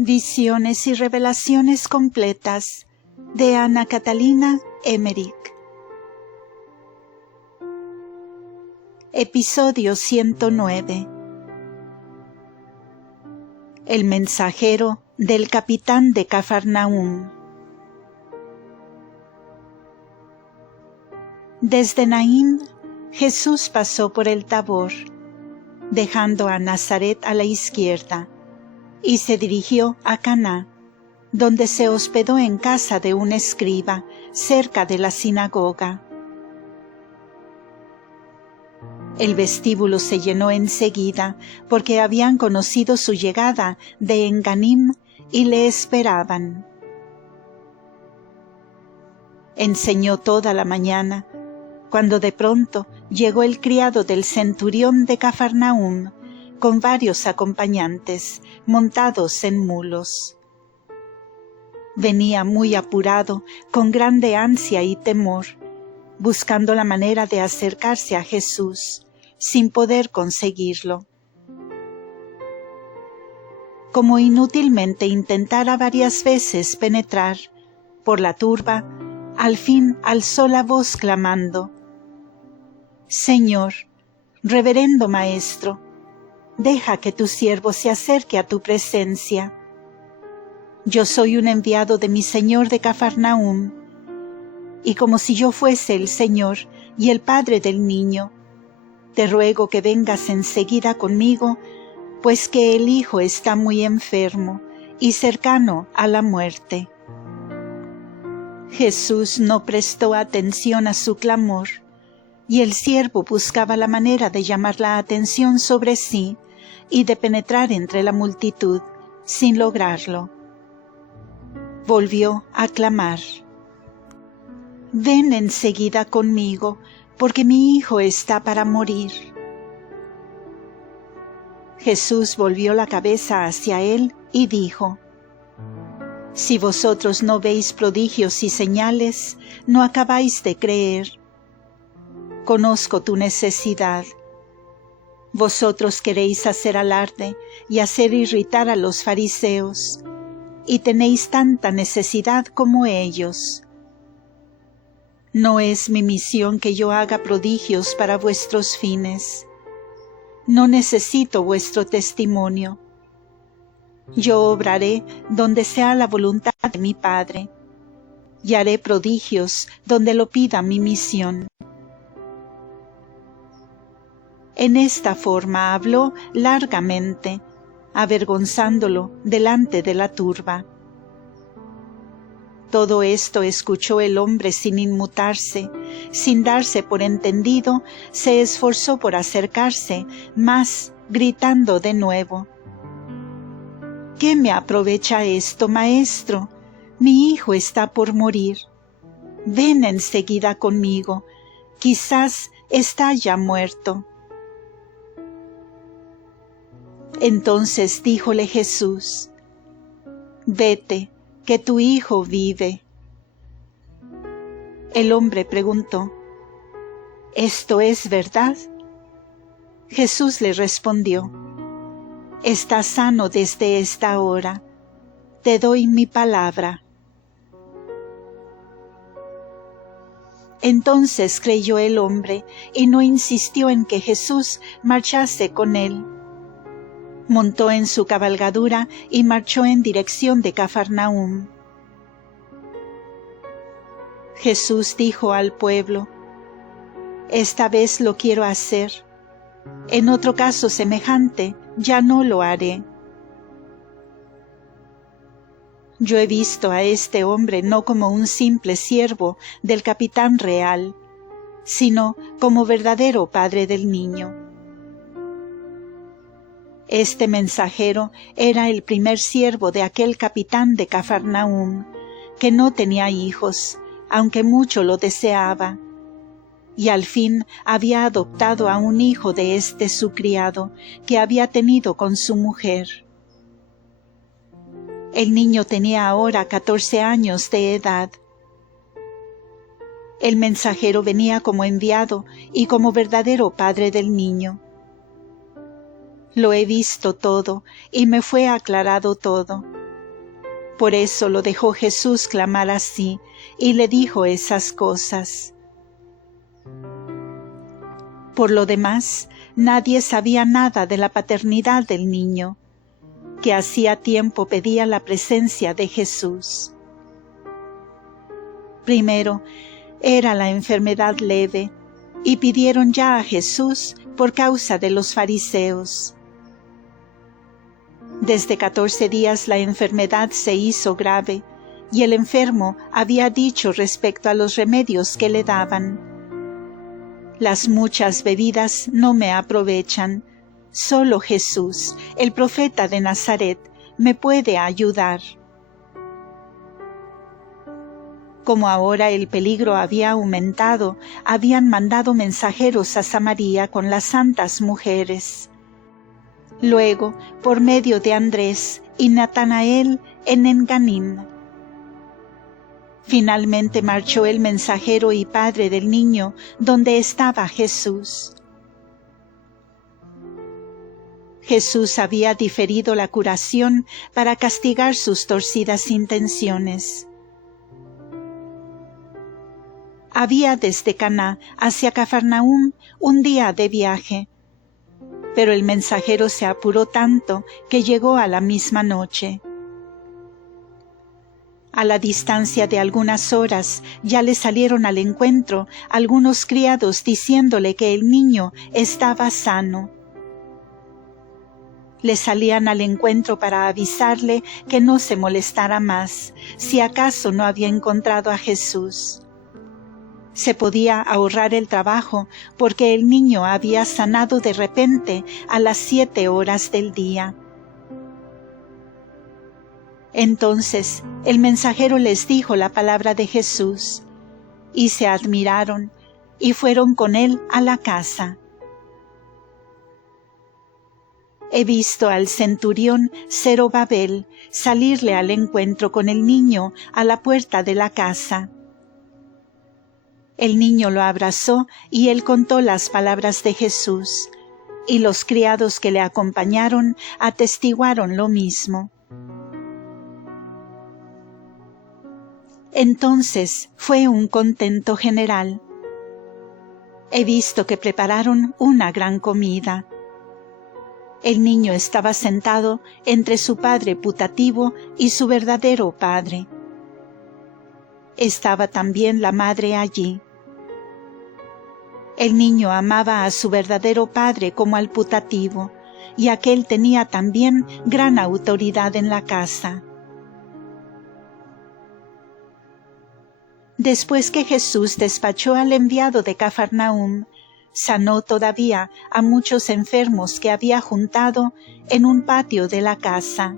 Visiones y revelaciones completas de Ana Catalina Emmerich. Episodio 109. El mensajero del capitán de Cafarnaúm. Desde Naín, Jesús pasó por el Tabor, dejando a Nazaret a la izquierda, y se dirigió a Caná, donde se hospedó en casa de un escriba, cerca de la sinagoga. El vestíbulo se llenó enseguida, porque habían conocido su llegada de Enganim y le esperaban. Enseñó toda la mañana, cuando de pronto llegó el criado del centurión de Cafarnaúm, con varios acompañantes, montados en mulos. Venía muy apurado, con grande ansia y temor, buscando la manera de acercarse a Jesús, sin poder conseguirlo. Como inútilmente intentara varias veces penetrar por la turba, al fin alzó la voz clamando: «Señor, reverendo Maestro, deja que tu siervo se acerque a tu presencia. Yo soy un enviado de mi Señor de Cafarnaúm, y como si yo fuese el Señor y el padre del niño, te ruego que vengas enseguida conmigo, pues que el hijo está muy enfermo y cercano a la muerte». Jesús no prestó atención a su clamor, y el siervo buscaba la manera de llamar la atención sobre sí y de penetrar entre la multitud, sin lograrlo. Volvió a clamar: «Ven enseguida conmigo, porque mi hijo está para morir». Jesús volvió la cabeza hacia él y dijo: «Si vosotros no veis prodigios y señales, no acabáis de creer. Conozco tu necesidad. Vosotros queréis hacer alarde y hacer irritar a los fariseos, y tenéis tanta necesidad como ellos. No es mi misión que yo haga prodigios para vuestros fines. No necesito vuestro testimonio. Yo obraré donde sea la voluntad de mi Padre, y haré prodigios donde lo pida mi misión». En esta forma habló largamente, avergonzándolo delante de la turba. Todo esto escuchó el hombre sin inmutarse, sin darse por entendido, se esforzó por acercarse, mas gritando de nuevo: «¿Qué me aprovecha esto, maestro? Mi hijo está por morir. Ven enseguida conmigo, quizás está ya muerto». Entonces díjole Jesús: «Vete, que tu hijo vive». El hombre preguntó: «¿Esto es verdad?». Jesús le respondió: «Está sano desde esta hora. Te doy mi palabra». Entonces creyó el hombre y no insistió en que Jesús marchase con él. Montó en su cabalgadura y marchó en dirección de Cafarnaúm. Jesús dijo al pueblo: «Esta vez lo quiero hacer. En otro caso semejante ya no lo haré». Yo he visto a este hombre no como un simple siervo del capitán real, sino como verdadero padre del niño. Este mensajero era el primer siervo de aquel capitán de Cafarnaúm, que no tenía hijos, aunque mucho lo deseaba, y al fin había adoptado a un hijo de este su criado, que había tenido con su mujer. El niño tenía ahora 14 años de edad. El mensajero venía como enviado y como verdadero padre del niño. Lo he visto todo y me fue aclarado todo. Por eso lo dejó Jesús clamar así, y le dijo esas cosas. Por lo demás, nadie sabía nada de la paternidad del niño, que hacía tiempo pedía la presencia de Jesús. Primero, era la enfermedad leve, y pidieron ya a Jesús por causa de los fariseos. Desde 14 días la enfermedad se hizo grave, y el enfermo había dicho respecto a los remedios que le daban: las muchas bebidas no me aprovechan, solo Jesús, el profeta de Nazaret, me puede ayudar. Como ahora el peligro había aumentado, habían mandado mensajeros a Samaria con las santas mujeres. Luego, por medio de Andrés y Natanael en Enganim. Finalmente marchó el mensajero y padre del niño donde estaba Jesús. Jesús había diferido la curación para castigar sus torcidas intenciones. Había desde Caná hacia Cafarnaúm un día de viaje, pero el mensajero se apuró tanto que llegó a la misma noche. A la distancia de algunas horas ya le salieron al encuentro algunos criados diciéndole que el niño estaba sano. Le salían al encuentro para avisarle que no se molestara más, si acaso no había encontrado a Jesús. Se podía ahorrar el trabajo porque el niño había sanado de repente a las 7 horas del día. Entonces el mensajero les dijo la palabra de Jesús, y se admiraron, y fueron con él a la casa. He visto al centurión Zorobabel salirle al encuentro con el niño a la puerta de la casa. El niño lo abrazó y él contó las palabras de Jesús, y los criados que le acompañaron atestiguaron lo mismo. Entonces fue un contento general. He visto que prepararon una gran comida. El niño estaba sentado entre su padre putativo y su verdadero padre. Estaba también la madre allí. El niño amaba a su verdadero padre como al putativo, y aquél tenía también gran autoridad en la casa. Después que Jesús despachó al enviado de Cafarnaúm, sanó todavía a muchos enfermos que había juntado en un patio de la casa.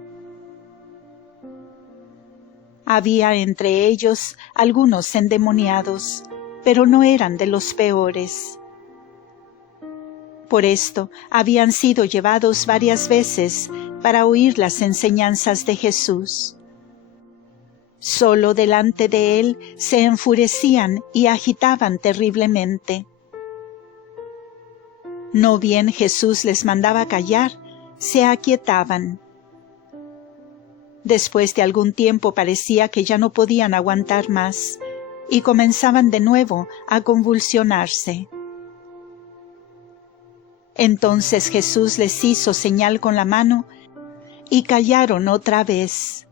Había entre ellos algunos endemoniados, pero no eran de los peores. Por esto habían sido llevados varias veces para oír las enseñanzas de Jesús. Solo delante de él se enfurecían y agitaban terriblemente. No bien Jesús les mandaba callar, se aquietaban. Después de algún tiempo parecía que ya no podían aguantar más, y comenzaban de nuevo a convulsionarse. Entonces Jesús les hizo señal con la mano, y callaron otra vez.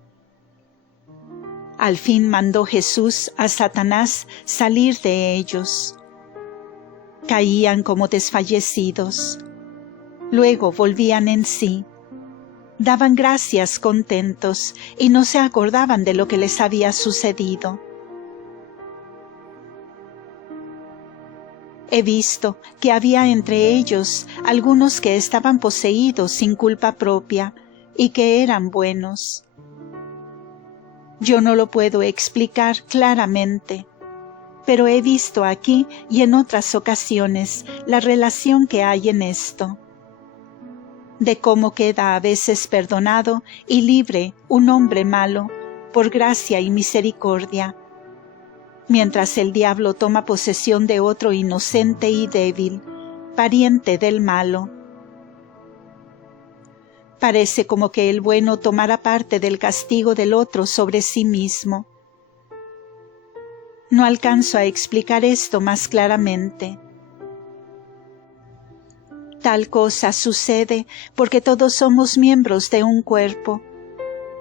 Al fin mandó Jesús a Satanás salir de ellos. Caían como desfallecidos. Luego volvían en sí. Daban gracias contentos y no se acordaban de lo que les había sucedido. He visto que había entre ellos algunos que estaban poseídos sin culpa propia y que eran buenos. Yo no lo puedo explicar claramente, pero he visto aquí y en otras ocasiones la relación que hay en esto, de cómo queda a veces perdonado y libre un hombre malo por gracia y misericordia, mientras el diablo toma posesión de otro inocente y débil, pariente del malo. Parece como que el bueno tomara parte del castigo del otro sobre sí mismo. No alcanzo a explicar esto más claramente. Tal cosa sucede porque todos somos miembros de un cuerpo,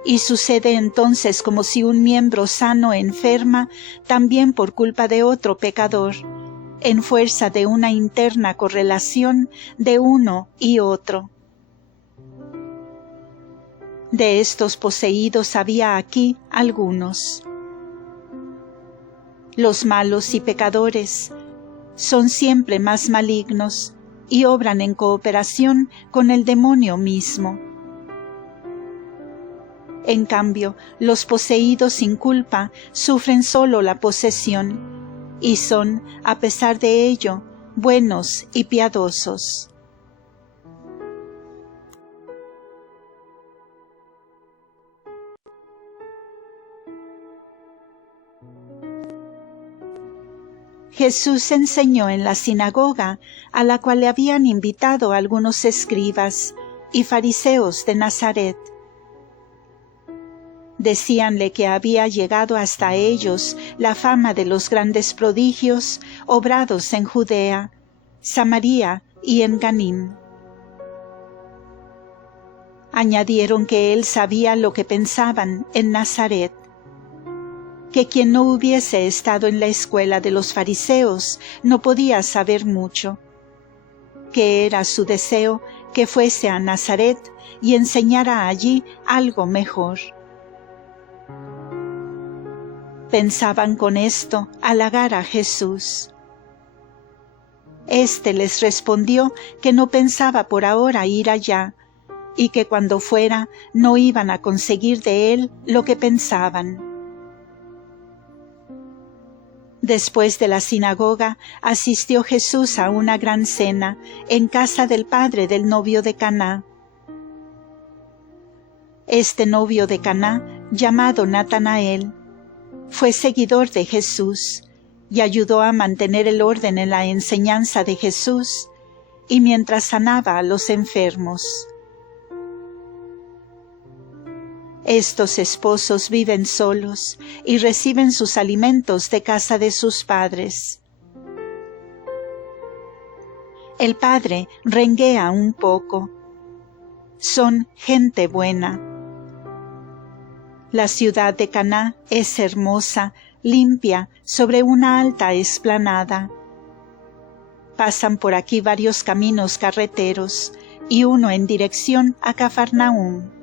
y sucede entonces como si un miembro sano enferma también por culpa de otro pecador, en fuerza de una interna correlación de uno y otro. De estos poseídos había aquí algunos. Los malos y pecadores son siempre más malignos y obran en cooperación con el demonio mismo. En cambio, los poseídos sin culpa sufren solo la posesión y son, a pesar de ello, buenos y piadosos. Jesús enseñó en la sinagoga, a la cual le habían invitado algunos escribas y fariseos de Nazaret. Decíanle que había llegado hasta ellos la fama de los grandes prodigios obrados en Judea, Samaria y en Ganim. Añadieron que él sabía lo que pensaban en Nazaret, que quien no hubiese estado en la escuela de los fariseos no podía saber mucho, que era su deseo que fuese a Nazaret y enseñara allí algo mejor. Pensaban con esto halagar a Jesús. Éste les respondió que no pensaba por ahora ir allá, y que cuando fuera no iban a conseguir de él lo que pensaban. Después de la sinagoga, asistió Jesús a una gran cena en casa del padre del novio de Caná. Este novio de Caná, llamado Natanael, fue seguidor de Jesús y ayudó a mantener el orden en la enseñanza de Jesús y mientras sanaba a los enfermos. Estos esposos viven solos y reciben sus alimentos de casa de sus padres. El padre renguea un poco. Son gente buena. La ciudad de Caná es hermosa, limpia, sobre una alta explanada. Pasan por aquí varios caminos carreteros y uno en dirección a Cafarnaúm.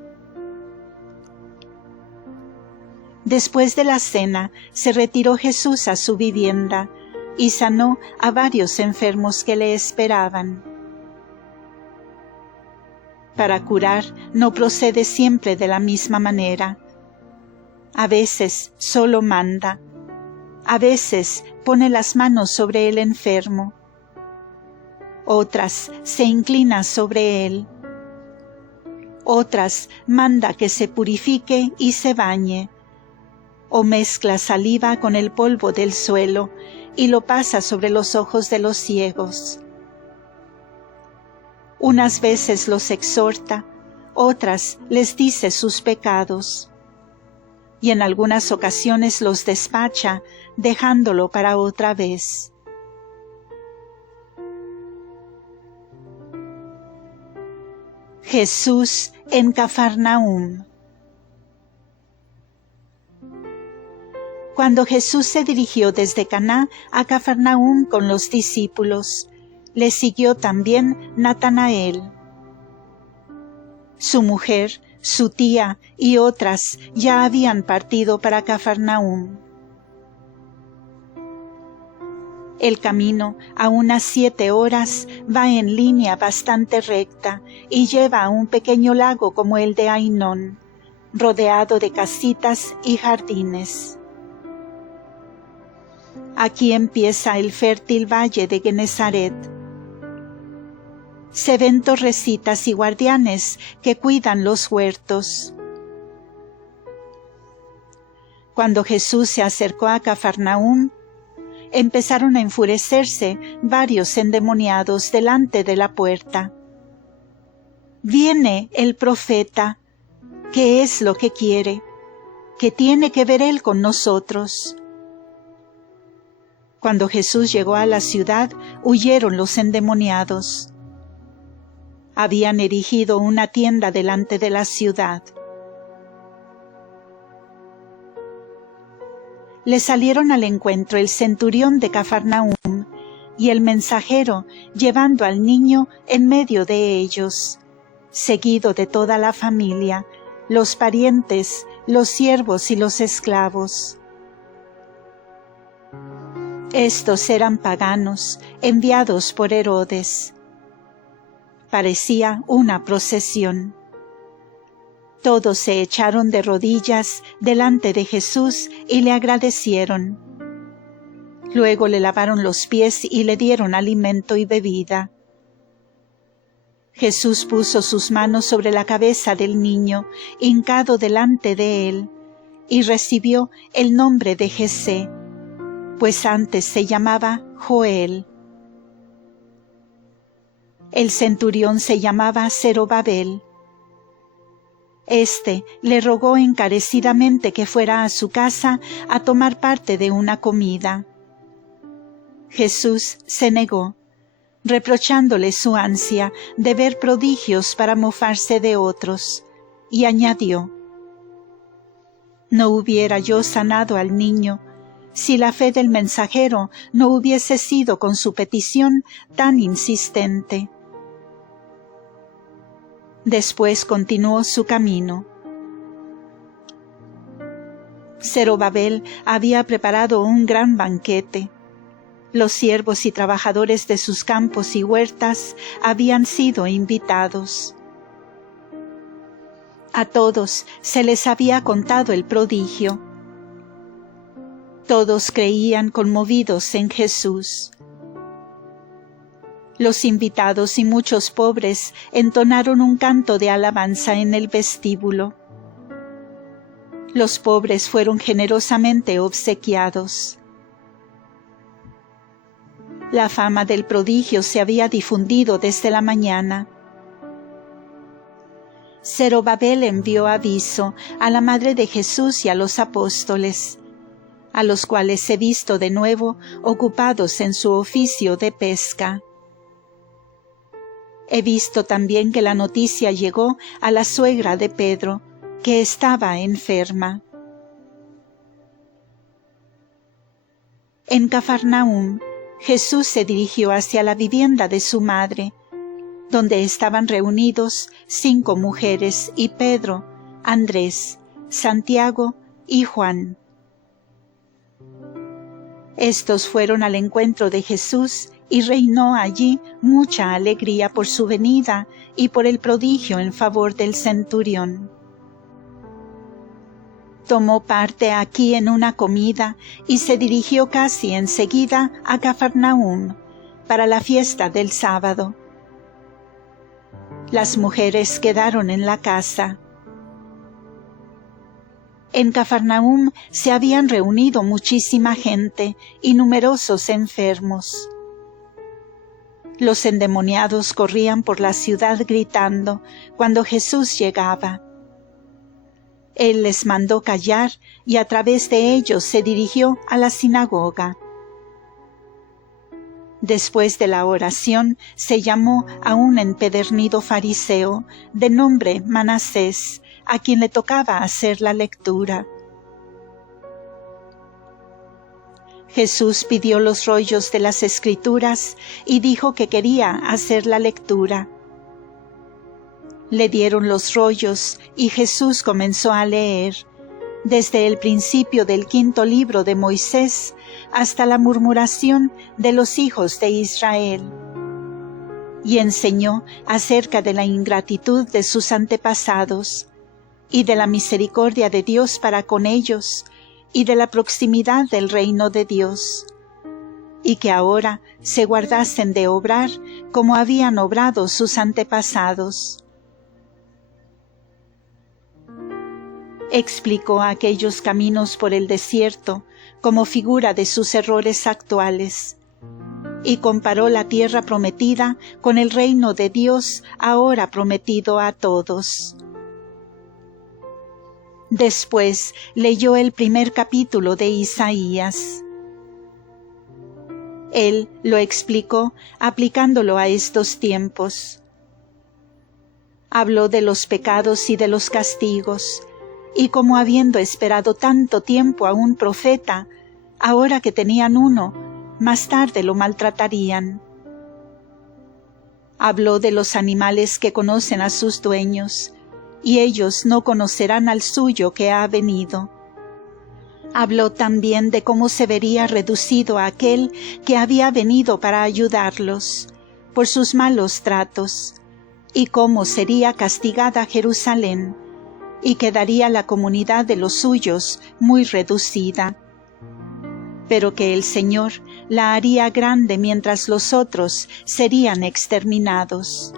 Después de la cena, se retiró Jesús a su vivienda y sanó a varios enfermos que le esperaban. Para curar no procede siempre de la misma manera. A veces solo manda, a veces pone las manos sobre el enfermo, otras se inclina sobre él, otras manda que se purifique y se bañe, o mezcla saliva con el polvo del suelo y lo pasa sobre los ojos de los ciegos. Unas veces los exhorta, otras les dice sus pecados, y en algunas ocasiones los despacha, dejándolo para otra vez. Jesús en Cafarnaúm. Cuando Jesús se dirigió desde Caná a Cafarnaúm con los discípulos, le siguió también Natanael. Su mujer, su tía y otras ya habían partido para Cafarnaúm. El camino, a unas 7 horas, va en línea bastante recta y lleva a un pequeño lago como el de Ainón, rodeado de casitas y jardines. Aquí empieza el fértil valle de Genesaret. Se ven torrecitas y guardianes que cuidan los huertos. Cuando Jesús se acercó a Cafarnaúm, empezaron a enfurecerse varios endemoniados delante de la puerta. viene el profeta. ¿Qué es lo que quiere? ¿Qué tiene que ver él con nosotros? Cuando Jesús llegó a la ciudad, huyeron los endemoniados. Habían erigido una tienda delante de la ciudad. Le salieron al encuentro el centurión de Cafarnaúm y el mensajero, llevando al niño en medio de ellos, seguido de toda la familia, los parientes, los siervos y los esclavos. Estos eran paganos, enviados por Herodes. Parecía una procesión. Todos se echaron de rodillas delante de Jesús y le agradecieron. Luego le lavaron los pies y le dieron alimento y bebida. Jesús puso sus manos sobre la cabeza del niño, hincado delante de él, y recibió el nombre de Jesé, pues antes se llamaba Joel. El centurión se llamaba Zerobabel. Este le rogó encarecidamente que fuera a su casa a tomar parte de una comida. Jesús se negó, reprochándole su ansia de ver prodigios para mofarse de otros, y añadió: «No hubiera yo sanado al niño, si la fe del mensajero no hubiese sido con su petición tan insistente». Después continuó su camino. Zerobabel había preparado un gran banquete. Los siervos y trabajadores de sus campos y huertas habían sido invitados. A todos se les había contado el prodigio. Todos creían conmovidos en Jesús. Los invitados y muchos pobres entonaron un canto de alabanza en el vestíbulo. Los pobres fueron generosamente obsequiados. La fama del prodigio se había difundido desde la mañana. Zerobabel envió aviso a la madre de Jesús y a los apóstoles, a los cuales he visto de nuevo ocupados en su oficio de pesca. He visto también que la noticia llegó a la suegra de Pedro, que estaba enferma. En Cafarnaúm, Jesús se dirigió hacia la vivienda de su madre, donde estaban reunidos 5 mujeres y Pedro, Andrés, Santiago y Juan. Estos fueron al encuentro de Jesús y reinó allí mucha alegría por su venida y por el prodigio en favor del centurión. Tomó parte aquí en una comida y se dirigió casi enseguida a Cafarnaúm para la fiesta del sábado. Las mujeres quedaron en la casa. En Cafarnaúm se habían reunido muchísima gente y numerosos enfermos. Los endemoniados corrían por la ciudad gritando cuando Jesús llegaba. Él les mandó callar y a través de ellos se dirigió a la sinagoga. Después de la oración se llamó a un empedernido fariseo de nombre Manasés, a quien le tocaba hacer la lectura. Jesús pidió los rollos de las Escrituras y dijo que quería hacer la lectura. Le dieron los rollos y Jesús comenzó a leer, desde el principio del 5º libro de Moisés hasta la murmuración de los hijos de Israel, y enseñó acerca de la ingratitud de sus antepasados y de la misericordia de Dios para con ellos y de la proximidad del reino de Dios, y que ahora se guardasen de obrar como habían obrado sus antepasados. Explicó aquellos caminos por el desierto como figura de sus errores actuales, y comparó la tierra prometida con el reino de Dios ahora prometido a todos. Después leyó el primer capítulo de Isaías. Él lo explicó aplicándolo a estos tiempos. Habló de los pecados y de los castigos, y como habiendo esperado tanto tiempo a un profeta, ahora que tenían uno, más tarde lo maltratarían. Habló de los animales que conocen a sus dueños, y ellos no conocerán al suyo que ha venido. Habló también de cómo se vería reducido a aquel que había venido para ayudarlos, por sus malos tratos, y cómo sería castigada Jerusalén, y quedaría la comunidad de los suyos muy reducida, pero que el Señor la haría grande mientras los otros serían exterminados.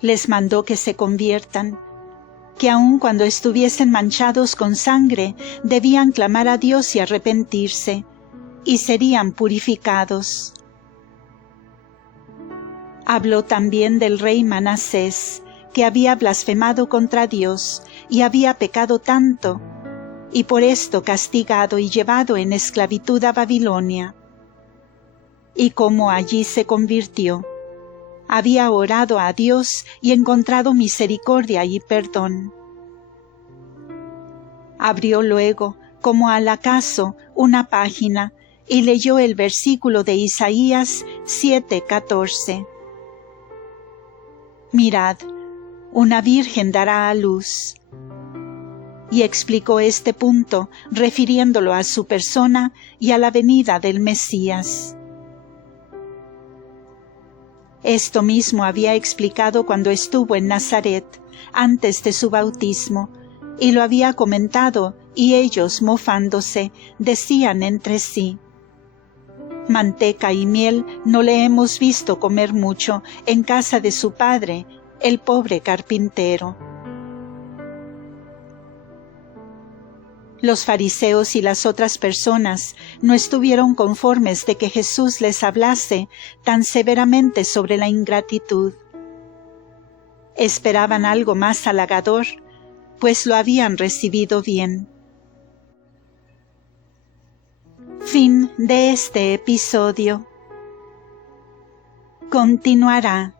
Les mandó que se conviertan, que aun cuando estuviesen manchados con sangre, debían clamar a Dios y arrepentirse, y serían purificados. Habló también del rey Manasés, que había blasfemado contra Dios y había pecado tanto, y por esto castigado y llevado en esclavitud a Babilonia. Y cómo allí se convirtió. Había orado a Dios y encontrado misericordia y perdón. Abrió luego, como al acaso, una página y leyó el versículo de Isaías 7:14. Mirad, una virgen dará a luz. Y explicó este punto, refiriéndolo a su persona y a la venida del Mesías. Esto mismo había explicado cuando estuvo en Nazaret, antes de su bautismo, y lo había comentado, y ellos, mofándose, decían entre sí: manteca y miel no le hemos visto comer mucho en casa de su padre, el pobre carpintero. Los fariseos y las otras personas no estuvieron conformes de que Jesús les hablase tan severamente sobre la ingratitud. Esperaban algo más halagador, pues lo habían recibido bien. Fin de este episodio. Continuará.